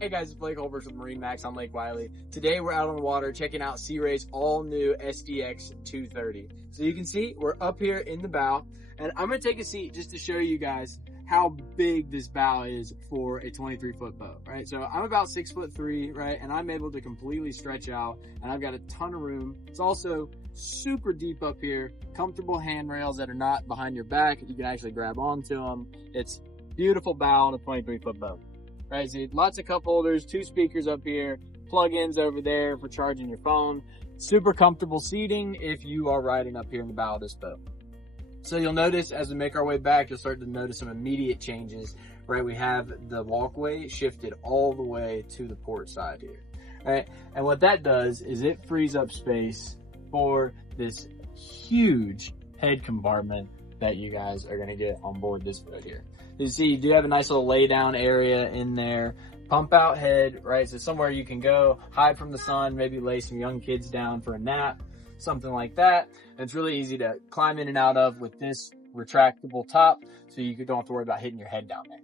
Hey guys, it's Blake Holbers with MarineMax on Lake Wylie. Today we're out on the water checking out Sea Ray's all new SDX 230. So you can see we're up here in the bow, and I'm going to take a seat just to show you guys how big this bow is for a 23-foot boat, right? So I'm about 6'3", right? And I'm able to completely stretch out, and I've got a ton of room. It's also super deep up here, comfortable handrails that are not behind your back. You can actually grab onto them. It's beautiful bow on a 23-foot boat. Right, so lots of cup holders, 2 speakers up here, plug-ins over there for charging your phone. Super comfortable seating if you are riding up here in the bow of this boat. So you'll notice as we make our way back, you'll start to notice some immediate changes. Right, we have the walkway shifted all the way to the port side here. Right, and what that does is it frees up space for this huge head compartment that you guys are gonna get on board this boat here. You see, you do have a nice little lay down area in there, pump out head, right? So somewhere you can go, hide from the sun, maybe lay some young kids down for a nap, something like that. And it's really easy to climb in and out of with this retractable top, so you don't have to worry about hitting your head down there.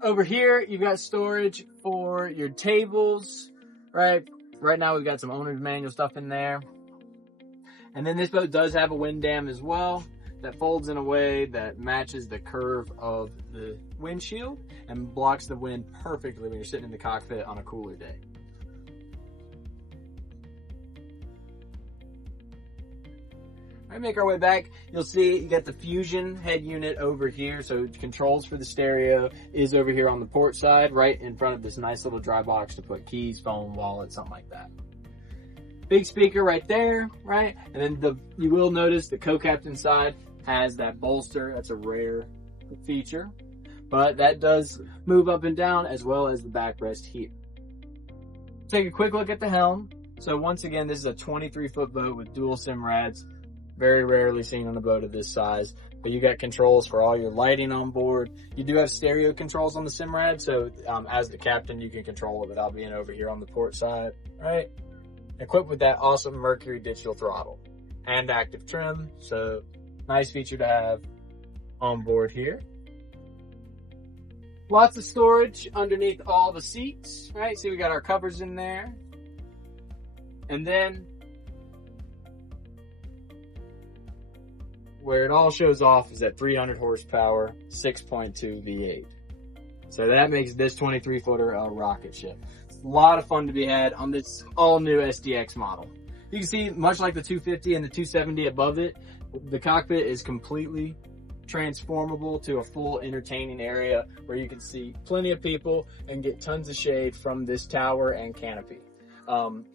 Over here, you've got storage for your tables, right? Right now we've got some owner's manual stuff in there. And then this boat does have a wind dam as well that folds in a way that matches the curve of the windshield and blocks the wind perfectly when you're sitting in the cockpit on a cooler day. All right, make our way back. You'll see you got the Fusion head unit over here. So controls for the stereo is over here on the port side, right in front of this nice little dry box to put keys, phone, wallet, something like that. Big speaker right there, right? And then you will notice the co-captain side has that bolster. That's a rare feature, but that does move up and down as well as the backrest here. Take a quick look at the helm. So once again, this is a 23-foot boat with dual SIMRADs. Very rarely seen on a boat of this size, but you got controls for all your lighting on board. You do have stereo controls on the SIMRAD, so as the captain, you can control it without being over here on the port side, right? Equipped with that awesome Mercury digital throttle and active trim, so nice feature to have on board here. Lots of storage underneath all the seats, right? See, we got our covers in there. And then where it all shows off is at 300 horsepower, 6.2 V8. So that makes this 23-footer a rocket ship. A lot of fun to be had on this all new SDX model. You can see, much like the 250 and the 270 above it, the cockpit is completely transformable to a full entertaining area where you can see plenty of people and get tons of shade from this tower and canopy.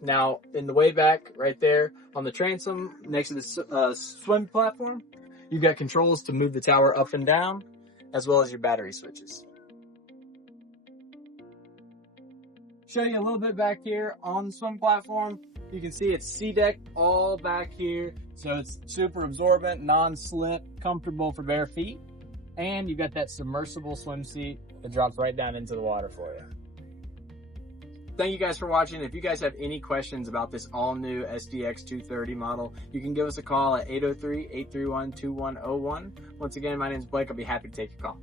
Now, in the way back right there on the transom next to the swim platform, you've got controls to move the tower up and down, as well as your battery switches. Show you a little bit back here on the swim platform. You can see it's sea deck all back here. So it's super absorbent, non-slip, comfortable for bare feet. And you've got that submersible swim seat that drops right down into the water for you. Thank you guys for watching. If you guys have any questions about this all new SDX 230 model, you can give us a call at 803-831-2101. Once again, my name is Blake. I'll be happy to take your call.